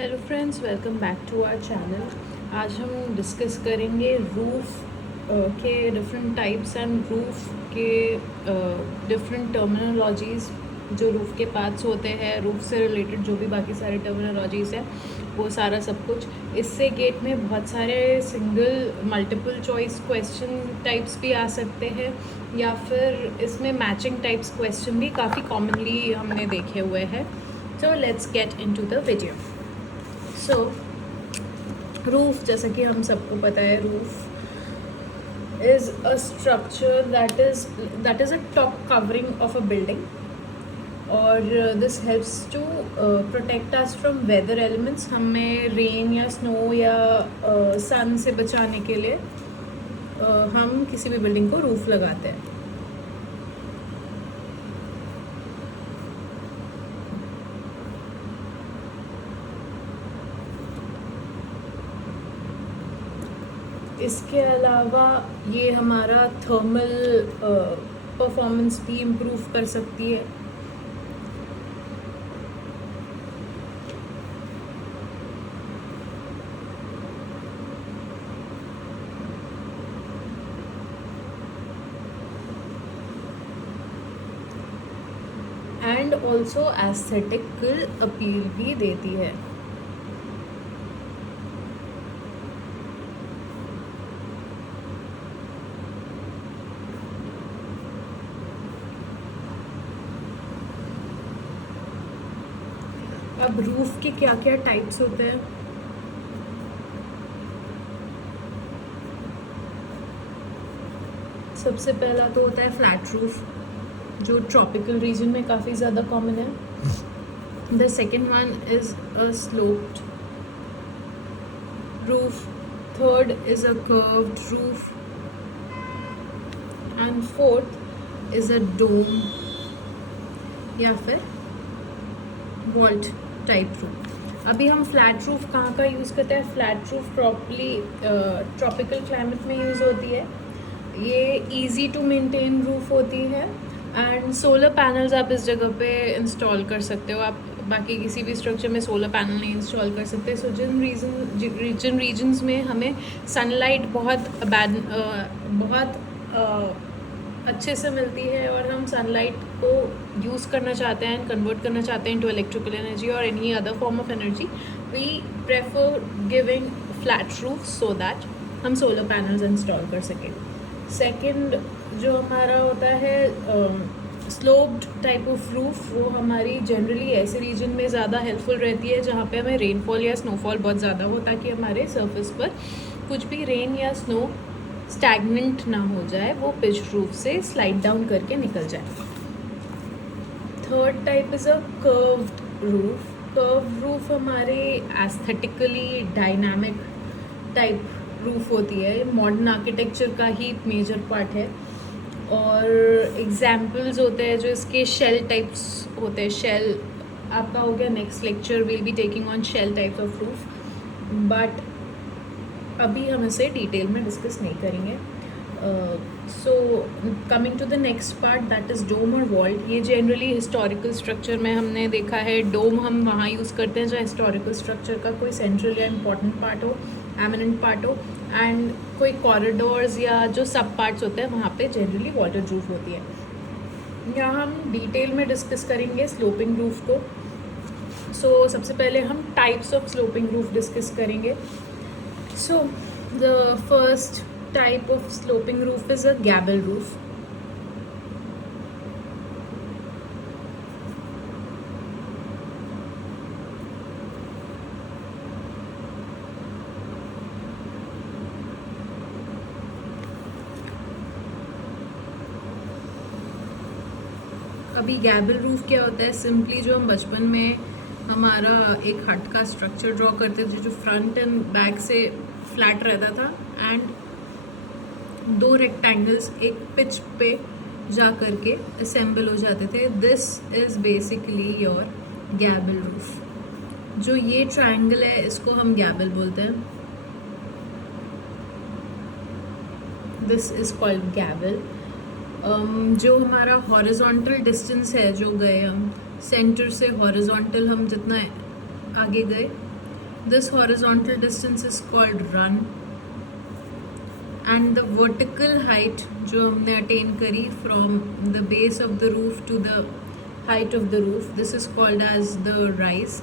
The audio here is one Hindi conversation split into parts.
Hello friends, welcome back to our channel. आज हम डिस्कस करेंगे रूफ़ के डिफरेंट टाइप्स एंड रूफ़ के डिफरेंट टर्मिनोलॉजीज़, जो रूफ़ के पार्ट्स होते हैं, रूफ़ से रिलेटेड जो भी बाकी सारे टर्मिनोलॉजीज़ हैं, वो सारा सब कुछ। इससे गेट में बहुत सारे single multiple choice question types भी आ सकते हैं, या फिर इसमें मैचिंग टाइप्स क्वेश्चन भी काफ़ी कॉमनली हमने देखे हुए हैं। So let's get into the video. So roof, जैसा कि हम सबको पता है, roof is a structure that is a top covering of a building, और this helps to protect us from weather elements. हमें रेन या स्नो या सन से बचाने के लिए हम किसी भी बिल्डिंग को रूफ लगाते हैं। इसके अलावा ये हमारा थर्मल परफॉर्मेंस भी इम्प्रूव कर सकती है। एंड ऑल्सो एस्थेटिकल अपील भी देती है। अब रूफ के क्या क्या टाइप्स होते हैं? सबसे पहला तो होता है फ्लैट रूफ, जो ट्रॉपिकल रीजन में काफ़ी ज़्यादा कॉमन है। The second one is a sloped roof, third is a curved roof, and fourth is a dome या फिर वॉल्ट टाइप रूफ। अभी हम फ्लैट रूफ कहाँ का यूज़ करते हैं? Flat roof properly tropical climate में यूज़ होती है। ये इजी टू मेंटेन रूफ होती है, एंड सोलर पैनल्स आप इस जगह पे इंस्टॉल कर सकते हो। आप बाकी किसी भी स्ट्रक्चर में सोलर पैनल नहीं इंस्टॉल कर सकते। सो जिन रीजन्स में हमें सनलाइट बहुत अच्छे से मिलती है, और हम सनलाइट को यूज़ करना चाहते हैं, कन्वर्ट करना चाहते हैं इनटू इलेक्ट्रिकल एनर्जी और any other form of energy, we prefer giving flat roof so that हम सोलर पैनल्स इंस्टॉल कर सकें। सेकंड जो हमारा होता है स्लोप्ड टाइप ऑफ रूफ, वो हमारी जनरली ऐसे रीजन में ज़्यादा हेल्पफुल रहती है जहाँ पे हमें रेनफॉल या स्नोफॉल बहुत ज़्यादा हो, ताकि हमारे सरफेस पर कुछ भी रेन या स्नो स्टैगनेंट ना हो जाए, वो पिच रूफ से स्लाइड डाउन करके निकल जाए। Third type is a curved roof. Curve roof हमारे एस्थेटिकली डायनामिक टाइप रूफ होती है, मॉडर्न आर्किटेक्चर का ही मेजर पार्ट है। और एग्जाम्पल्स होते हैं जो इसके शेल टाइप्स होते हैं। शेल आपका हो गया, next lecture will be taking on shell types of roof, but अभी हम इसे डिटेल में डिस्कस नहीं करेंगे। So coming to the next part, that is dome और वॉल्ट। ये जनरली हिस्टोरिकल स्ट्रक्चर में हमने देखा है। डोम हम वहाँ यूज़ करते हैं जहाँ हिस्टोरिकल स्ट्रक्चर का कोई सेंट्रल या इम्पॉर्टेंट पार्ट हो, एमिनेंट पार्ट हो, एंड कोई कॉरिडोर्स या जो सब पार्ट्स होते हैं वहाँ पे जनरली वाटर रूफ होती है। यहाँ हम डिटेल में डिस्कस करेंगे स्लोपिंग रूफ को। सो सबसे पहले हम types of sloping roof discuss करेंगे। So the first type of sloping roof is a gable roof. अभी गैबल रूफ क्या होता है? सिंपली जो हम बचपन में हमारा एक हट का स्ट्रक्चर ड्रॉ करते थे, जो फ्रंट एंड बैक से फ्लैट रहता था, एंड दो रेक्टेंगल्स एक पिच पे जा करके असेंबल हो जाते थे। This is basically your gable roof. जो ये ट्रायंगल है, इसको हम गैबल बोलते हैं। This is called gable. जो हमारा हॉरिजॉन्टल डिस्टेंस है, जो गए हम सेंटर से हॉरिजॉन्टल, हम जितना आगे गए, This horizontal distance is called run, and the vertical height जो हमने attain करी from the base of the roof to the height of the roof, this is called as the rise.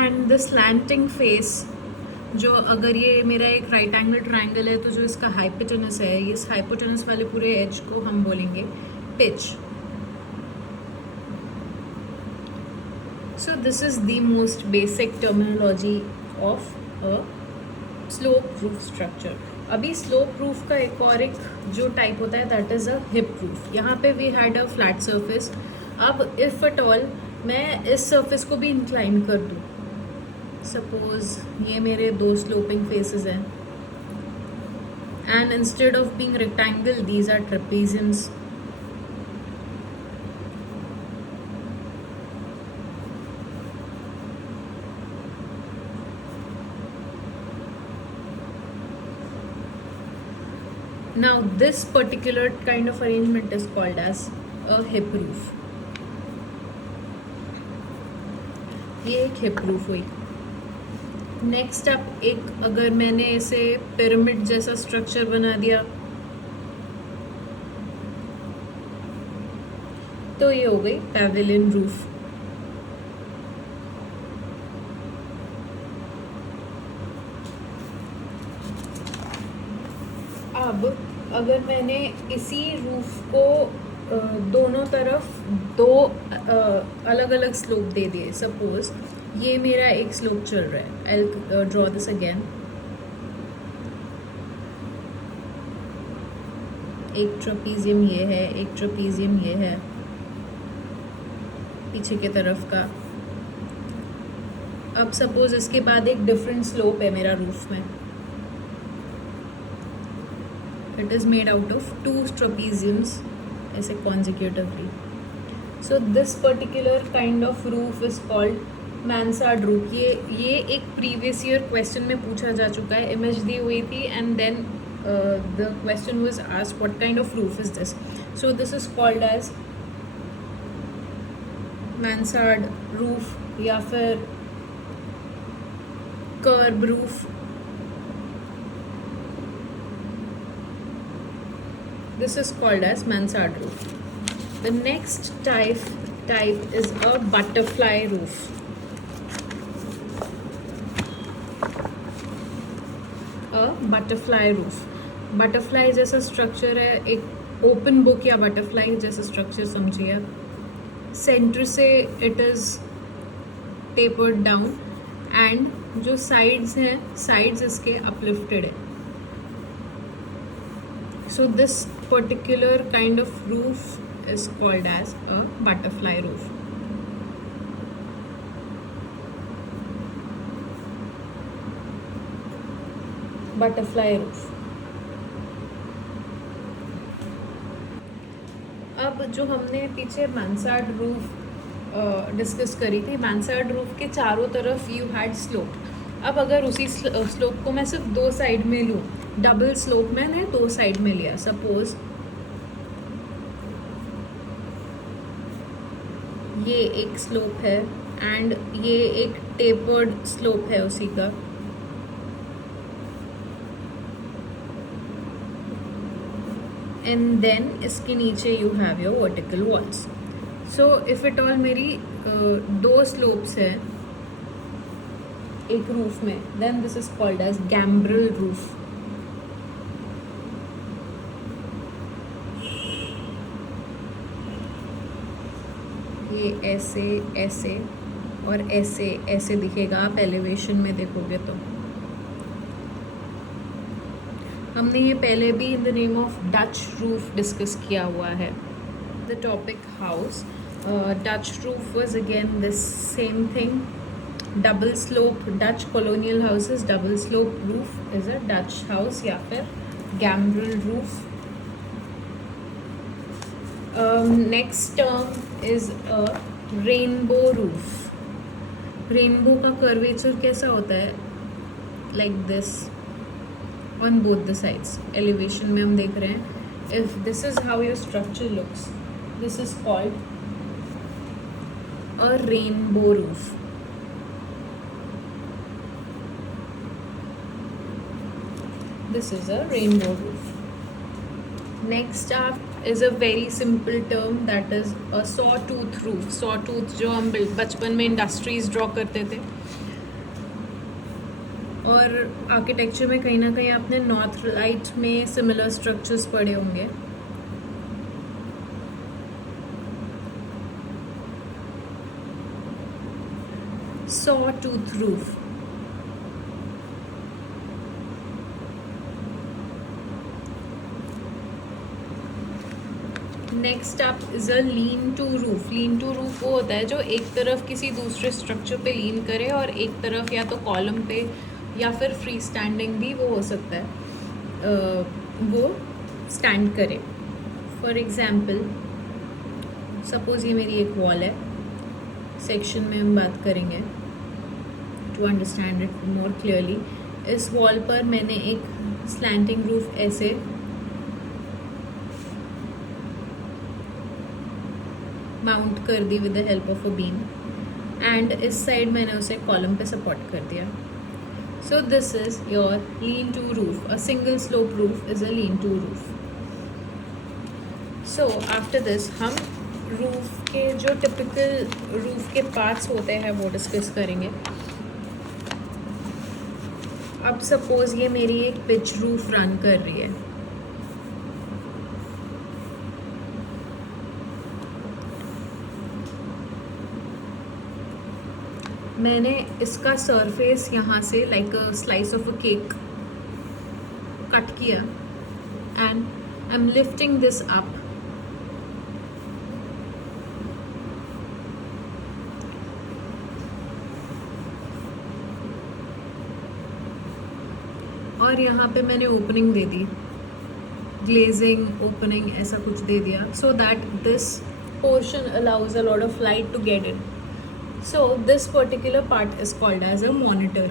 And the slanting face, जो अगर ये मेरा एक राइट एंगल ट्राइंगल है तो जो इसका हाइपोटेनस है, इस हाइपोटेनस वाले पूरे एज को हम बोलेंगे pitch. So this is the most basic terminology of a slope roof structure. अभी slope roof का एक और एक जो टाइप होता है that is a hip roof. यहाँ पे we had a flat surface. अब if at all मैं इस surface को भी incline कर दूँ, suppose ये मेरे दो sloping faces हैं, and instead of being rectangle these are trapeziums. Now this particular kind of arrangement is called as a hip roof. ये एक hip roof हुई. नेक्स्ट अप एक अगर मैंने इसे पिरामिड जैसा स्ट्रक्चर बना दिया तो ये हो गई पैवेलियन रूफ. अब अगर मैंने इसी रूफ को दोनों तरफ दो अलग अलग स्लोप दे दिए, सपोज ये मेरा एक स्लोप चल रहा है, आई ड्रॉ दिस अगेन. एक ट्रेपेजियम ये है, एक ट्रेपेजियम ये है पीछे के तरफ का. अब सपोज इसके बाद एक डिफरेंट स्लोप है मेरा रूफ में. It is made out of two trapeziums ऐसे consecutively. So this particular kind of roof is called mansard roof. ये एक previous year question में पूछा जा चुका है, image दी हुई थी and then the question was asked what kind of roof is this. So this is called as mansard roof या फिर curb roof. This is called as mansard roof. The next type is a butterfly roof. A butterfly roof. Butterfly जैसा structure है, एक open book या butterfly जैसा structure समझिए. Center से it is tapered down and जो sides हैं, sides इसके uplifted है. So this particular kind of roof is called as a butterfly roof. Butterfly roof. अब जो हमने पीछे mansard roof डिस्कस करी थी, mansard roof के चारों तरफ you had slope. अब अगर उसी स्लोप को मैं सिर्फ दो साइड में लूँ, डबल स्लोप मैंने दो साइड में लिया, सपोज ये एक स्लोप है एंड ये एक टेपर्ड स्लोप है उसी का. एंड देन इसके नीचे you have your vertical walls. So if it all मेरी दो स्लोप्स है एक रूफ में, then this is called as gambrel roof. ये ऐसे ऐसे और ऐसे ऐसे दिखेगा आप एलिवेशन में देखोगे तो. हमने ये पहले भी in the name of Dutch roof discuss किया हुआ है. The topic house. Dutch roof was again this same thing. Double slope Dutch colonial houses, double slope roof is a Dutch house या फिर gambrel roof. Next term is a rainbow roof. Rainbow का कर्वेचर कैसा होता है? Like this on both the sides. Elevation में हम देख रहे हैं. If this is how your structure looks, this is called a rainbow roof. This is a rainbow roof. Next up is a very simple term, that is a sawtooth roof. Sawtooth जो हम बचपन में इंडस्ट्रीज ड्रॉ करते थे, और आर्किटेक्चर में कहीं ना कहीं आपने नॉर्थ लाइट में सिमिलर स्ट्रक्चर्स पढ़े होंगे. Sawtooth roof. Next up is a lean to roof. Lean to roof वो होता है जो एक तरफ किसी दूसरे स्ट्रक्चर पे लीन करे और एक तरफ या तो कॉलम पे या फिर फ्री स्टैंडिंग भी वो हो सकता है, वो स्टैंड करे. फॉर एग्जाम्पल सपोज ये मेरी एक वॉल है. सेक्शन में हम बात करेंगे to understand it more clearly. इस वॉल पर मैंने एक स्लैंटिंग रूफ ऐसे माउंट कर दी with the help of a beam, and इस साइड मैंने उसे कॉलम पे सपोर्ट कर दिया. So this is your lean to roof. A single slope roof is a lean to roof. So after this हम रूफ के जो टिपिकल रूफ के पार्ट्स होते हैं वो डिस्कस करेंगे. अब सपोज ये मेरी एक पिच रूफ रन कर रही है. मैंने इसका सरफेस यहाँ से like a slice of a cake cut किया, and I am lifting this up. और यहाँ पे मैंने ओपनिंग दे दी, ग्लेजिंग ओपनिंग ऐसा कुछ दे दिया, so that this portion allows a lot of light to get in. So this particular part is called as a monitor.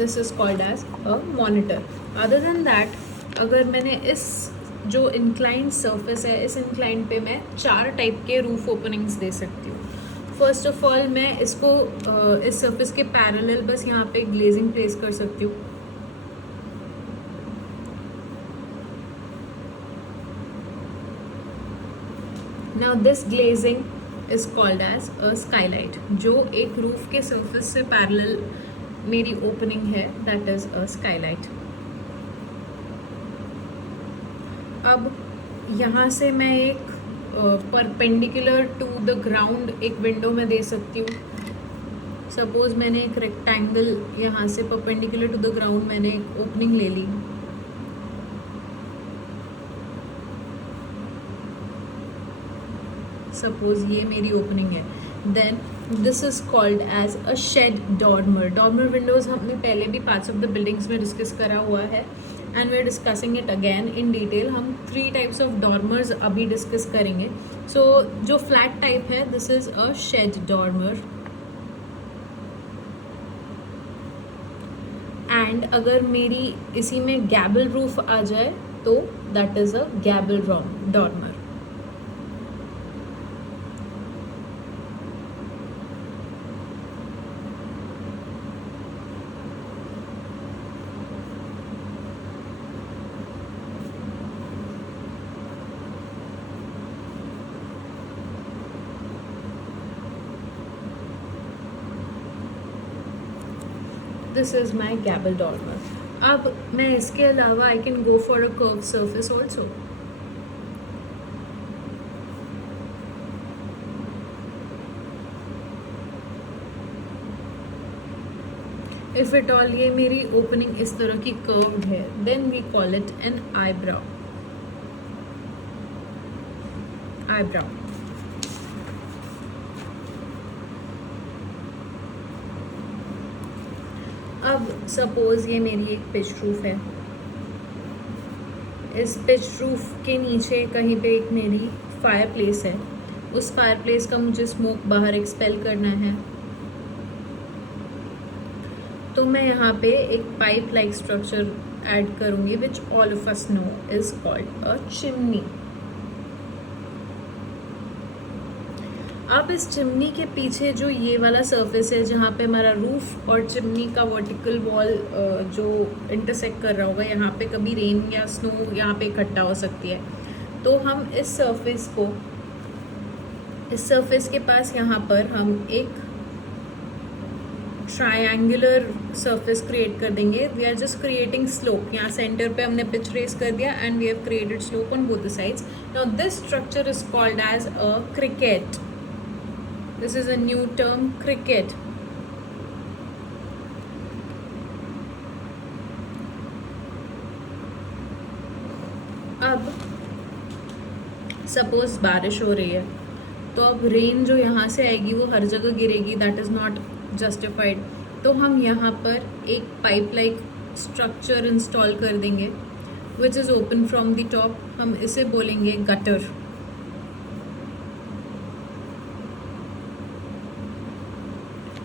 This is called as a monitor. Other than that, अगर मैंने इस जो inclined surface है, इस inclined पे मैं 4 टाइप के रूफ ओपनिंग्स दे सकती हूँ. फर्स्ट ऑफ ऑल मैं इसको इस surface के पैरेलल बस यहाँ पे ग्लेजिंग प्लेस कर सकती हूँ. Now this glazing is called as a skylight. जो एक रूफ के surface से पैरेलल मेरी ओपनिंग है, that is a skylight. अब यहाँ से मैं एक परपेंडिकुलर टू द ग्राउंड एक विंडो में दे सकती हूँ. सपोज मैंने एक रेक्टेंगल यहाँ से परपेंडिकुलर टू द ग्राउंड मैंने एक ओपनिंग ले ली. सपोज ये मेरी ओपनिंग है. Then this is called as a shed dormer. Dormer windows हमने पहले भी पार्ट्स ऑफ द बिल्डिंग्स में डिस्कस करा हुआ है, and we are discussing it again in detail. हम 3 टाइप्स ऑफ डॉर्मर्स अभी डिस्कस करेंगे. सो जो फ्लैट टाइप है, this is a shed dormer. And अगर मेरी इसी में गैबल रूफ आ जाए तो that is a gable dormer. This is my gable dormer. अब मैं इसके अलावा I can go for a curve surface also. If it all ये मेरी ओपनिंग इस तरह की कर्व्ड है, then we call it an eyebrow. अब सपोज ये मेरी एक पिच रूफ है. इस पिच रूफ के नीचे कहीं पे एक मेरी फायर प्लेस है. उस फायर प्लेस का मुझे स्मोक बाहर एक्सपेल करना है, तो मैं यहाँ पे एक पाइप लाइक स्ट्रक्चर ऐड करूँगी, which all of us know is called a chimney. अब इस चिमनी के पीछे जो ये वाला सरफेस है जहाँ पे हमारा रूफ और चिमनी का वर्टिकल वॉल जो इंटरसेक्ट कर रहा होगा, यहाँ पे कभी रेन या स्नो यहाँ पे इकट्ठा हो सकती है, तो हम इस सरफेस के पास यहाँ पर हम एक ट्रायंगुलर सरफेस क्रिएट कर देंगे. We are just creating slope. यहाँ सेंटर पे हमने पिच रेस कर दिया and we have created slope on both the sides. Now this structure is called as a cricket. This is a new term, cricket. अब सपोज बारिश हो रही है, तो अब रेन जो यहाँ से आएगी वो हर जगह गिरेगी. That is not justified. तो हम यहाँ पर एक पाइप लाइक स्ट्रक्चर इंस्टॉल कर देंगे which is open from the top. हम इसे बोलेंगे gutter.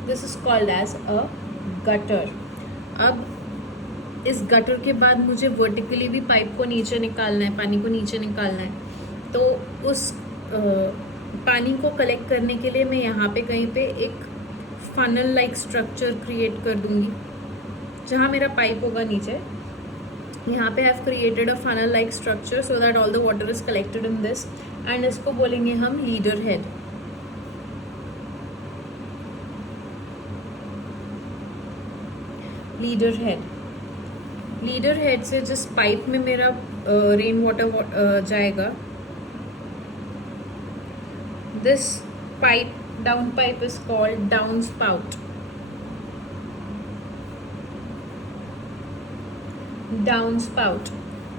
This is called as a gutter. अब इस गटर के बाद मुझे वर्टिकली भी पाइप को नीचे निकालना है, पानी को नीचे निकालना है. तो उस पानी को कलेक्ट करने के लिए मैं यहाँ पे कहीं पे एक फनल लाइक स्ट्रक्चर क्रिएट कर दूँगी. जहाँ मेरा पाइप होगा नीचे, यहाँ पे have created a funnel like structure so that all the water is collected in this. And इसको बोलेंगे हम लीडर हेड. लीडर हेड से जिस पाइप में मेरा रेन वाटर जाएगा, this pipe, down pipe is called down spout.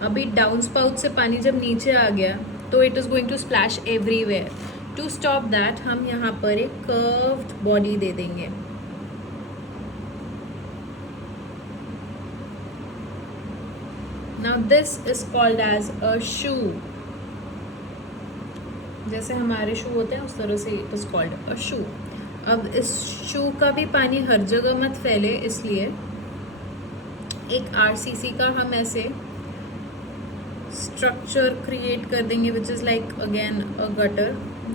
अभी डाउन स्पाउट से पानी जब नीचे आ गया तो it is going to splash everywhere. To stop that हम यहाँ पर एक कर्व्ड बॉडी दे देंगे. Now this is called as a shoe. जैसे हमारे शू होते हैं उस तरह से it is called a shoe. अब इस शू का भी पानी हर जगह मत फैले, इसलिए एक RCC का हम ऐसे स्ट्रक्चर क्रिएट कर देंगे which is like again a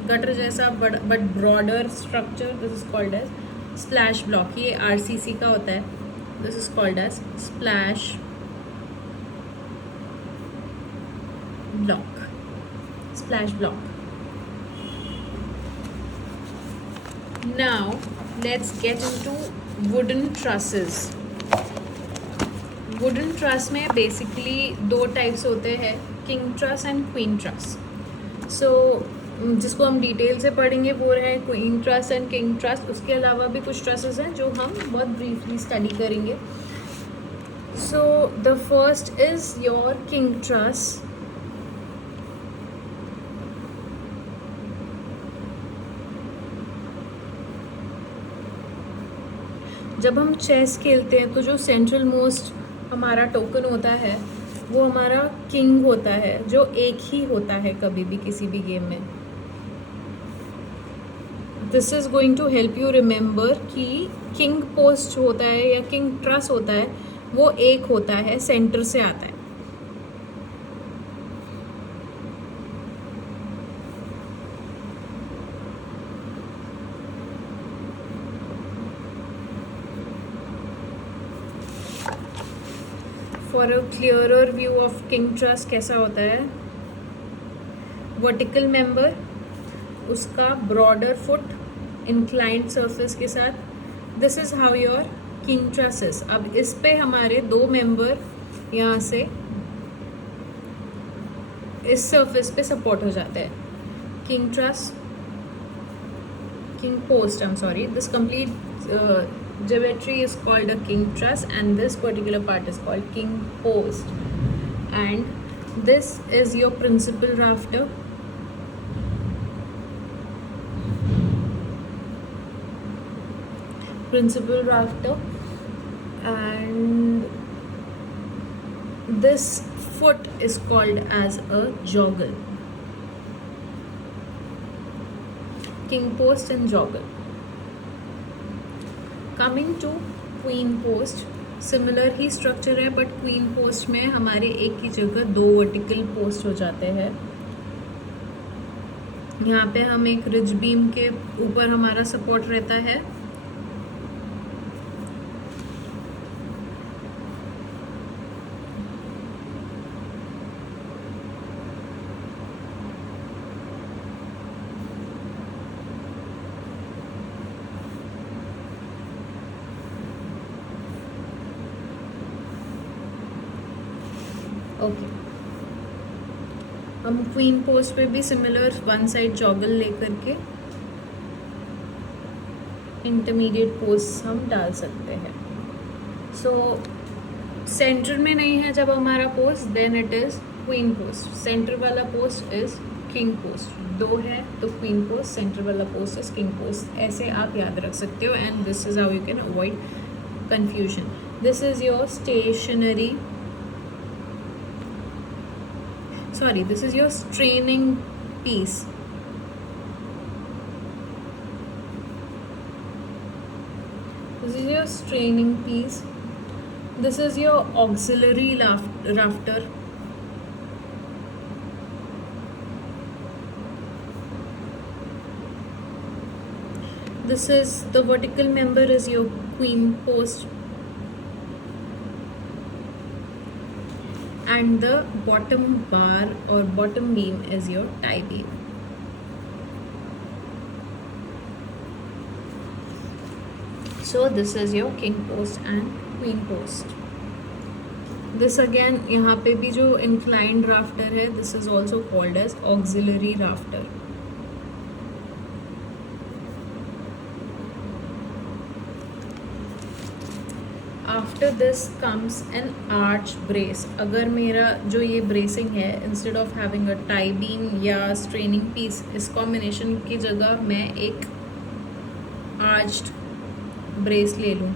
gutter जैसा but broader structure. This is called as splash block. ये RCC का होता है. This is called as splash splash block. Now let's get into wooden trusses. Wooden truss में basically दो types होते हैं, king truss and queen truss. So जिसको हम डिटेल से पढ़ेंगे वो है queen truss and king truss. उसके अलावा भी कुछ ट्रसेस हैं जो हम बहुत ब्रीफली स्टडी करेंगे. So the first is your king truss. जब हम चेस खेलते हैं तो जो सेंट्रल मोस्ट हमारा टोकन होता है वो हमारा किंग होता है, जो एक ही होता है कभी भी किसी भी गेम में. This is going to help you remember कि किंग पोस्ट होता है या किंग ट्रस होता है वो एक होता है, सेंटर से आता है. For a clearer view of king truss कैसा होता है, वर्टिकल मेंबर, उसका ब्रॉडर फुट इंक्लाइंड सरफेस के साथ. This is how your king truss is. अब इस पे हमारे दो मेंबर यहाँ से इस सरफेस पे सपोर्ट हो जाते हैं. King truss, king post, I'm sorry, this complete geometry is called a king truss and this particular part is called king post. And this is your principal rafter. And this foot is called as a joggle. King post and joggle. Coming to queen post, similar he structure है बट क्वीन पोस्ट में हमारे एक ही जगह दो वर्टिकल पोस्ट हो जाते हैं. यहाँ पे हम एक रिज बीम के ऊपर हमारा सपोर्ट रहता है। ओके, हम क्वीन पोस्ट पे भी सिमिलर वन साइड जॉगल लेकर के इंटरमीडिएट पोस्ट हम डाल सकते हैं। सो सेंटर में नहीं है जब हमारा post, then it is queen post. Center वाला पोस्ट इज किंग पोस्ट। दो है तो क्वीन पोस्ट, सेंटर वाला पोस्ट इज किंग पोस्ट। ऐसे आप याद रख सकते हो, and this is how you can avoid confusion. This is your stationery, sorry, this is your straining piece. This is your straining piece. This is your auxiliary rafter. This is the vertical member is your queen post. And the bottom bar or bottom beam is your tie beam. So this is your king post and queen post. This again, यहाँ पे भी जो inclined rafter है, this is also called as auxiliary rafter. After this comes N arch brace. अगर मेरा जो ये ब्रेसिंग है, instead of having a tie beam या स्ट्रेनिंग पीस, इस कॉम्बिनेशन की जगह मैं एक आर्च्ड ब्रेस ले लूँ,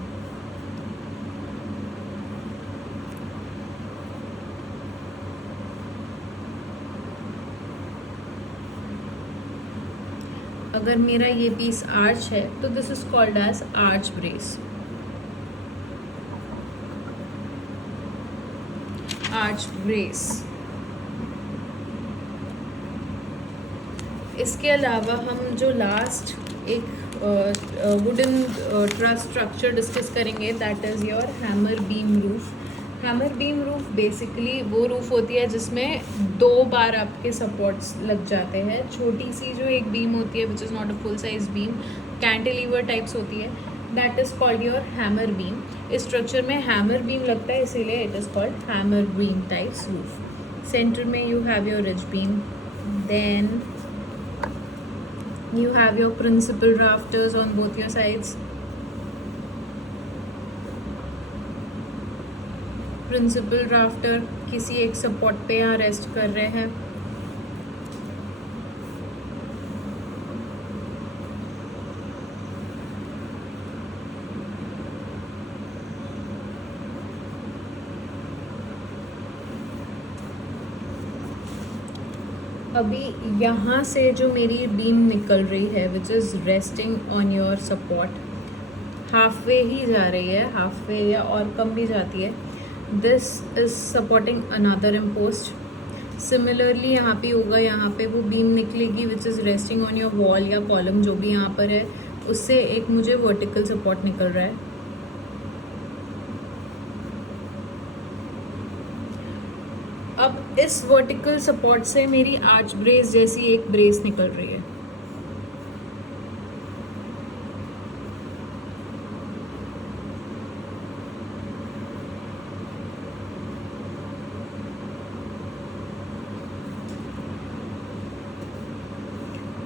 अगर मेरा ये पीस आर्च है तो this is called as arch brace. Arch brace. इसके अलावा हम जो लास्ट एक वुडन ट्रस स्ट्रक्चर डिस्कस करेंगे, that is your hammer beam roof. Hammer beam roof basically वो रूफ होती है जिसमें दो बार आपके सपोर्ट्स लग जाते हैं। छोटी सी जो एक बीम होती है, which is not a full size beam, cantilever types होती है, that is called your hammer beam. इस स्ट्रक्चर में हैमर बीम लगता है, इसीलिए it is called hammer beam types roof. Centre में you have your ridge beam, then you have your principal rafters on both your sides. Principal rafter किसी एक सपोर्ट पे यहाँ रेस्ट कर रहे हैं। अभी यहाँ से जो मेरी बीम निकल रही है, which is resting on your support, half way ही जा रही है, हाफ वे या और कम भी जाती है। This is supporting another imposed. Similarly यहाँ पे होगा, यहाँ पे वो बीम निकलेगी विच is resting on your wall या कॉलम, जो भी यहाँ पर है, उससे एक मुझे वर्टिकल सपोर्ट निकल रहा है। अब इस वर्टिकल सपोर्ट से मेरी आर्च ब्रेस जैसी एक ब्रेस निकल रही है।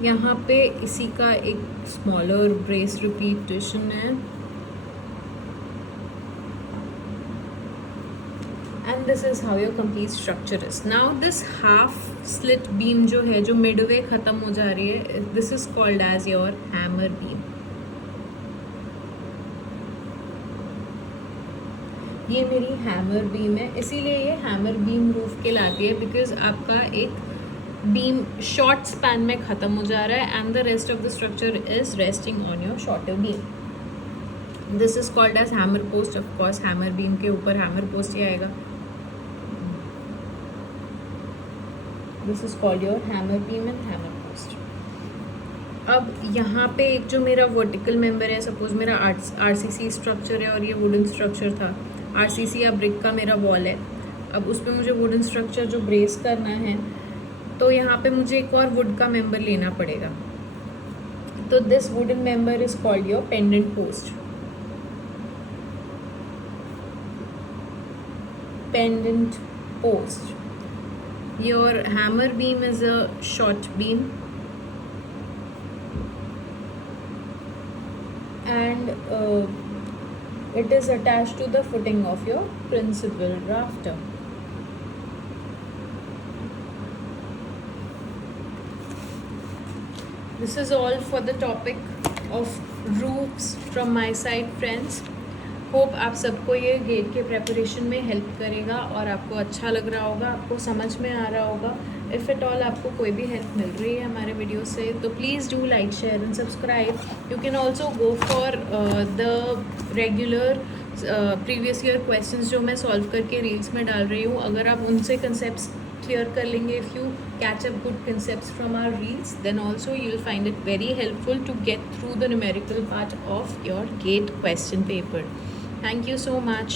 यहाँ पे इसी का एक स्मॉलर ब्रेस रिपीटेशन है, and this is how your complete structure is. Now this half slit beam जो है, जो midway ख़त्म हो जा रही है, this is called as your hammer beam. ये मेरी हैमर बीम है, इसीलिए ये हैमर बीम रूफ कहलाती है, बिकॉज आपका एक बीम शॉर्ट स्पैन में ख़त्म हो जा रहा है and the rest of the structure is resting on your shorter beam. This is called as hammer post. Of course hammer beam के ऊपर हैमर पोस्ट ही आएगा। This is called your hammer beam and hammer post. अब यहाँ पे एक जो मेरा वर्टिकल मेंबर है, सपोज मेरा आरसीसी स्ट्रक्चर है और ये वुडन स्ट्रक्चर था, आरसीसी या ब्रिक का मेरा वॉल है। अब उस पर मुझे वुडन स्ट्रक्चर जो ब्रेस करना है, तो यहाँ पे मुझे एक और वुड का मेंबर लेना पड़ेगा। तो this wooden member is called your pendant post. Pendant post. Your hammer beam is a short beam, and it is attached to the footing of your principal rafter. This is all for the topic of roofs from my side, friends. Hope आप सबको ये गेट के प्रेपरेशन में हेल्प करेगा और आपको अच्छा लग रहा होगा, आपको समझ में आ रहा होगा। इफ़ एट ऑल आपको कोई भी हेल्प मिल रही है हमारे वीडियो से, तो please do like, share and subscribe. You can also go for the regular previous year questions जो मैं सॉल्व करके रील्स में डाल रही हूँ। अगर आप उनसे कंसेप्ट्स क्लियर कर लेंगे, if you catch up good concepts from our reels, then also you'll find it very helpful to get through the numerical part of your GATE question paper. Thank you so much.